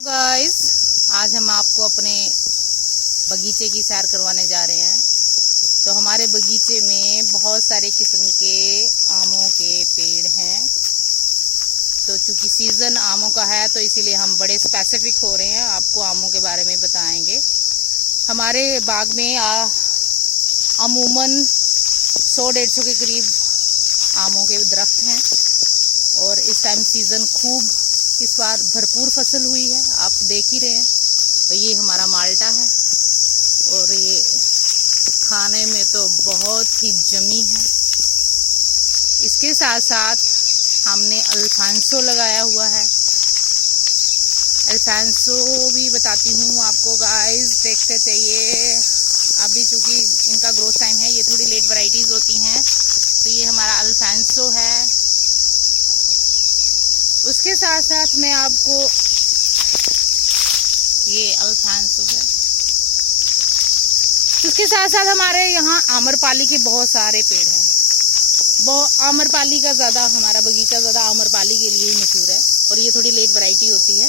Guys, आज हम आपको अपने बगीचे की सैर करवाने जा रहे हैं। तो हमारे बगीचे में बहुत सारे किस्म के आमों के पेड़ हैं। तो चूंकि सीज़न आमों का है तो इसीलिए हम बड़े स्पेसिफिक हो रहे हैं, आपको आमों के बारे में बताएंगे। हमारे बाग में अमूमन 100-150 के करीब आमों के दरख्त हैं और इस टाइम सीज़न खूब इस बार भरपूर फसल हुई है, आप देख ही रहे हैं। और ये हमारा माल्टा है और ये खाने में तो बहुत ही जमी है। इसके साथ साथ हमने अल्फांसो लगाया हुआ है। अल्फांसो भी बताती हूँ आपको गाइस, देखते चाहिए। अभी चूँकि इनका ग्रोथ टाइम है, ये थोड़ी लेट वैरायटीज़ होती हैं। तो ये हमारा अल्फांसो है। उसके साथ साथ मैं आपको ये अल्फांसो है। उसके साथ साथ हमारे यहाँ आम्रपाली के बहुत सारे पेड़ हैं। आम्रपाली का ज़्यादा हमारा बगीचा ज़्यादा आम्रपाली के लिए ही मशहूर है और ये थोड़ी लेट वैरायटी होती है।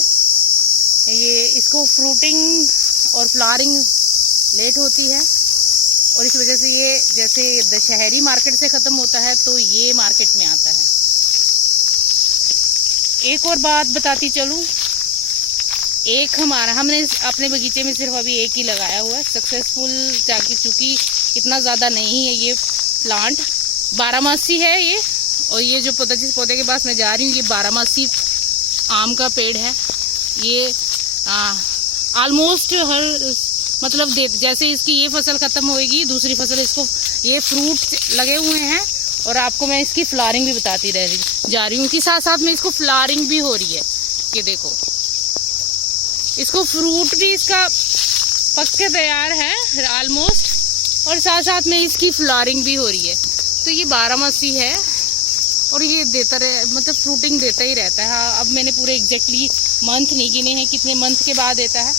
ये इसको फ्रूटिंग और फ्लावरिंग लेट होती है और इस वजह से ये जैसे दशहरी मार्केट से ख़त्म होता है तो ये मार्केट में आता है। एक और बात बताती चलूँ, हमने अपने बगीचे में सिर्फ अभी एक ही लगाया हुआ है सक्सेसफुल, ताकि चूँकि इतना ज़्यादा नहीं है ये प्लांट, 12मासी है ये। और ये जो पौधा, जिस पौधे के पास मैं जा रही हूँ, ये 12मासी आम का पेड़ है। ये ऑलमोस्ट मतलब जैसे इसकी ये फसल ख़त्म होएगी, दूसरी फसल इसको ये फ्रूट लगे हुए हैं। और आपको मैं इसकी फ्लावरिंग भी बताती जा रही हूँ कि साथ साथ में इसको फ्लावरिंग भी हो रही है। ये देखो, इसको फ्रूट भी इसका पक के तैयार है ऑलमोस्ट, और साथ साथ में इसकी फ्लावरिंग भी हो रही है। तो ये 12मासी है और ये देता रहे, मतलब फ्रूटिंग देता ही रहता है। हाँ, अब मैंने पूरे एग्जैक्टली मंथ नहीं गिने हैं कितने मंथ के बाद देता है,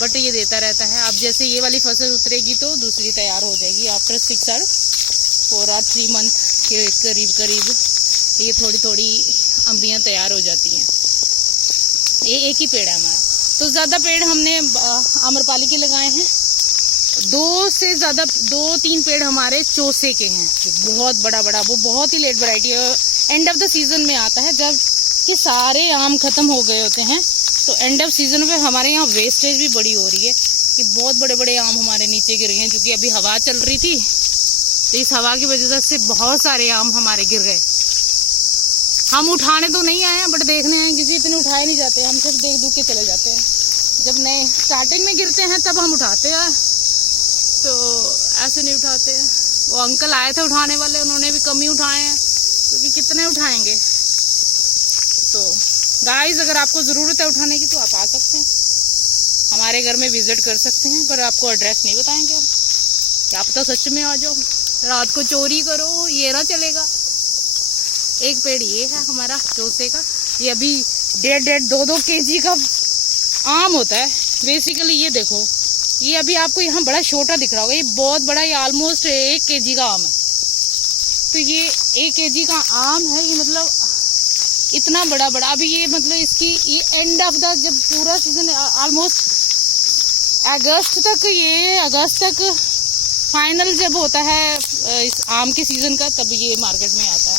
बट ये देता रहता है। अब जैसे ये वाली फसल उतरेगी तो दूसरी तैयार हो जाएगी आफ्टर 6 और 3 मंथ के करीब ये थोड़ी थोड़ी अम्बियाँ तैयार हो जाती हैं। ये एक ही पेड़ है हमारा। तो ज़्यादा पेड़ हमने आम्रपाली के लगाए हैं। 2-3 पेड़ हमारे चौसे के हैं, बहुत बड़ा वो बहुत ही लेट वैरायटी है। एंड ऑफ द सीज़न में आता है, जब कि सारे आम ख़त्म हो गए होते हैं। तो एंड ऑफ सीज़न पे हमारे यहाँ वेस्टेज भी बड़ी हो रही है कि बहुत बड़े आम हमारे नीचे गिर गए हैं, क्योंकि अभी हवा चल रही थी। तो इस हवा की वजह से बहुत सारे आम हमारे गिर गए। हम उठाने तो नहीं आए हैं, बट देखने हैं, क्योंकि इतने उठाए नहीं जाते, हम सिर्फ देख के चले जाते हैं। जब नए स्टार्टिंग में गिरते हैं तब हम उठाते हैं, तो ऐसे नहीं उठाते हैं। वो अंकल आए थे उठाने वाले, उन्होंने भी कम ही उठाए हैं, क्योंकि कितने उठाएंगे। तो गाइस, अगर आपको ज़रूरत है उठाने की तो आप आ सकते हैं, हमारे घर में विजिट कर सकते हैं। पर आपको एड्रेस नहीं बताएंगे हम, क्या पता सच में आ जाओ, रात को चोरी करो, ये ना चलेगा। एक पेड़ ये है हमारा चौसे का, ये अभी 1.5-2 kg का आम होता है बेसिकली। ये देखो, ये अभी आपको यहाँ बड़ा छोटा दिख रहा होगा, ये बहुत बड़ा, ये ऑलमोस्ट 1 kg का आम है। तो ये 1 kg का आम है, ये मतलब इतना बड़ा। अभी ये मतलब इसकी ये एंड ऑफ द, जब पूरा सीजन ऑलमोस्ट अगस्त तक फाइनल जब होता है इस आम के सीज़न का, तब ये मार्केट में आता है।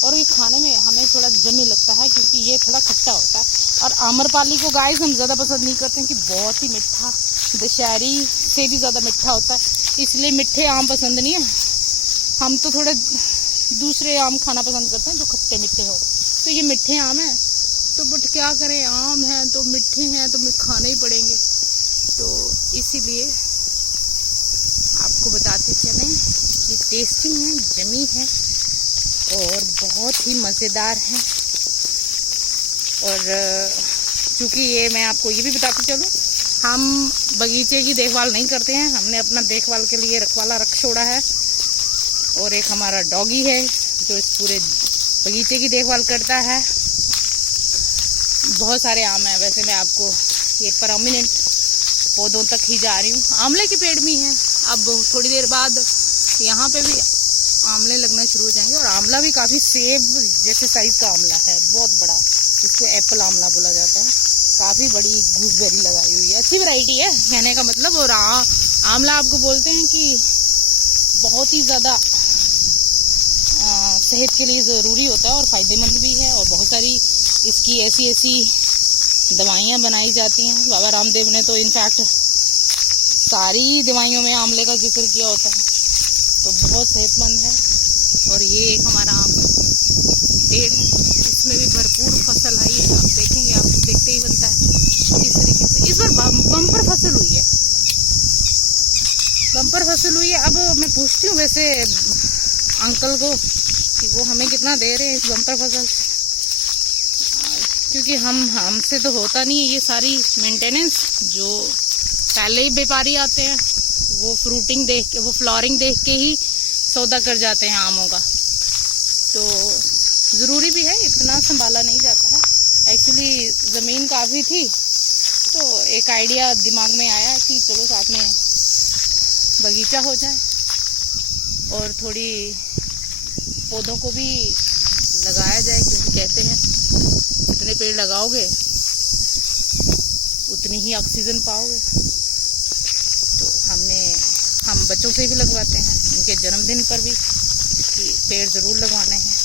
और ये खाने में हमें थोड़ा जमी लगता है, क्योंकि ये थोड़ा खट्टा होता है। और आम्रपाली को गाइस हम ज़्यादा पसंद नहीं करते हैं कि बहुत ही मीठा, दशहरी से भी ज़्यादा मीठा होता है, इसलिए मीठे आम पसंद नहीं है। हम तो थोड़े दूसरे आम खाना पसंद करते हैं जो खट्टे मीठे हो। तो ये मीठे आम हैं, तो बट क्या करें, आम हैं तो मीठे हैं तो खाने ही पड़ेंगे। तो इसीलिए आपको बताते चलें कि टेस्टी हैं, जमी हैं और बहुत ही मज़ेदार हैं। और चूँकि ये मैं आपको ये भी बताते चलूँ, हम बगीचे की देखभाल नहीं करते हैं, हमने अपना देखभाल के लिए रखवाला रख छोड़ा है। और एक हमारा डॉगी है जो इस पूरे बगीचे की देखभाल करता है। बहुत सारे आम हैं, वैसे मैं आपको ये परमानेंट पौधों तक ही जा रही हूँ। आंवले के पेड़ भी हैं, अब थोड़ी देर बाद यहाँ पे भी आंवले लगना शुरू हो जाएंगे। और आंवला भी काफ़ी सेब जैसे साइज़ का आंवला है, बहुत बड़ा, जिसको एप्पल आंवला बोला जाता है। काफ़ी बड़ी गूसबेरी लगाई हुई है, अच्छी वैरायटी है कहने का मतलब। और आंवला आपको बोलते हैं कि बहुत ही ज़्यादा सेहत के लिए ज़रूरी होता है और फ़ायदेमंद भी है, और बहुत सारी इसकी ऐसी ऐसी दवाइयाँ बनाई जाती हैं। बाबा रामदेव ने तो इनफैक्ट सारी दवाइयों में आंवले का जिक्र किया होता है, तो बहुत सेहतमंद है। और ये एक हमारा आम का पेड़ है, इसमें भी भरपूर फसल आई है। आप देखेंगे, आपको देखते ही बनता है किस तरीके से। इस बार बम्पर फसल हुई है, बम्पर फसल हुई है। अब मैं पूछती हूँ वैसे अंकल को कि वो हमें कितना दे रहे हैं इस बम्पर फसल से, क्योंकि हमसे तो होता नहीं है ये सारी मेंटेनेंस। जो पहले ही व्यापारी आते हैं वो फ्रूटिंग देख के, वो फ्लावरिंग देख के ही सौदा कर जाते हैं आमों का। तो ज़रूरी भी है, इतना संभाला नहीं जाता है। एक्चुअली ज़मीन काफ़ी थी, तो एक आइडिया दिमाग में आया कि चलो साथ में बगीचा हो जाए और थोड़ी पौधों को भी लगाया जाए, क्योंकि कहते हैं जितने पेड़ लगाओगे उतनी ही ऑक्सीजन पाओगे। तो हम बच्चों से भी लगवाते हैं उनके जन्मदिन पर भी कि पेड़ ज़रूर लगवाने हैं,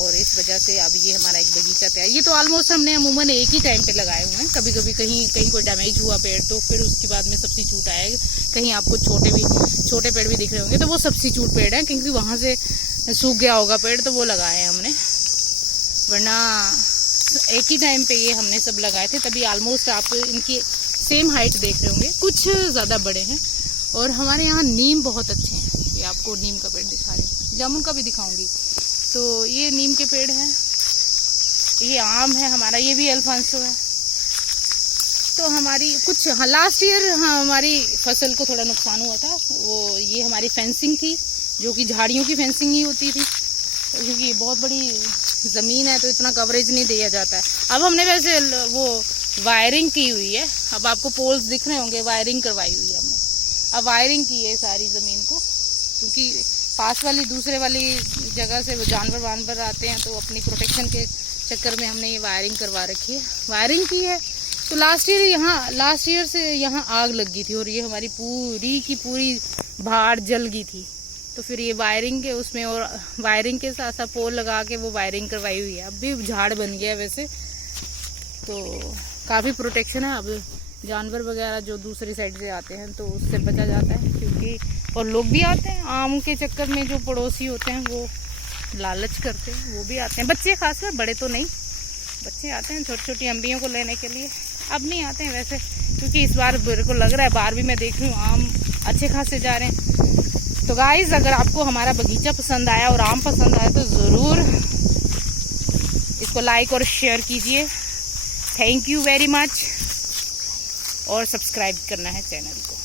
और इस वजह से अब ये हमारा एक बगीचा तैयार। ये तो ऑलमोस्ट हमने अमूमन एक ही टाइम पे लगाए हुए हैं। कभी कभी कहीं कोई डैमेज हुआ पेड़ तो फिर उसके बाद में सब्स्टिट्यूट आएगा। कहीं आपको छोटे पेड़ भी दिख रहे होंगे तो वो सब्स्टिट्यूट पेड़ हैं, क्योंकि वहाँ से सूख गया होगा पेड़ तो वो लगाए हैं हमने, वरना एक ही टाइम पे ये हमने सब लगाए थे। तभी ऑलमोस्ट आप इनकी सेम हाइट देख रहे होंगे, कुछ ज़्यादा बड़े हैं। और हमारे यहाँ नीम बहुत अच्छे हैं, ये आपको नीम का पेड़ दिखा रही हूँ, जामुन का भी दिखाऊंगी। तो ये नीम के पेड़ हैं, ये आम है हमारा, ये भी अल्फांसो है। तो हमारी कुछ लास्ट ईयर हमारी फसल को थोड़ा नुकसान हुआ था। वो ये हमारी फेंसिंग थी, जो कि झाड़ियों की फेंसिंग ही होती थी, क्योंकि बहुत बड़ी ज़मीन है तो इतना कवरेज नहीं दिया जाता है। अब हमने वैसे वो वायरिंग की हुई है, अब आपको पोल्स दिख रहे होंगे, वायरिंग करवाई हुई है हमने। अब वायरिंग की है सारी ज़मीन को, क्योंकि पास वाली दूसरे वाली जगह से वो जानवर वानवर आते हैं, तो अपनी प्रोटेक्शन के चक्कर में हमने ये वायरिंग करवा रखी है, वायरिंग की है। तो लास्ट ईयर से यहाँ आग लग गई थी और ये हमारी पूरी की पूरी भाड़ जल गई थी। तो फिर ये वायरिंग के उसमें, और वायरिंग के साथ साथ पोल लगा के वो वायरिंग करवाई हुई है। अब भी झाड़ बन गया है वैसे, तो काफ़ी प्रोटेक्शन है। अब जानवर वगैरह जो दूसरी साइड से आते हैं तो उससे बचा जाता है, क्योंकि और लोग भी आते हैं आम के चक्कर में, जो पड़ोसी होते हैं वो लालच करते हैं, वो भी आते हैं, बच्चे खासकर, बड़े तो नहीं, बच्चे आते हैं छोटी छोटी अम्बियों को लेने के लिए। अब नहीं आते हैं वैसे, क्योंकि इस बार मेरे को लग रहा है, बार भी मैं देख रही हूँ आम अच्छे खासे जा रहे हैं। तो गाइस, अगर आपको हमारा बगीचा पसंद आया और आम पसंद आया तो ज़रूर इसको लाइक और शेयर कीजिए। थैंक यू वेरी मच, और सब्सक्राइब करना है चैनल को।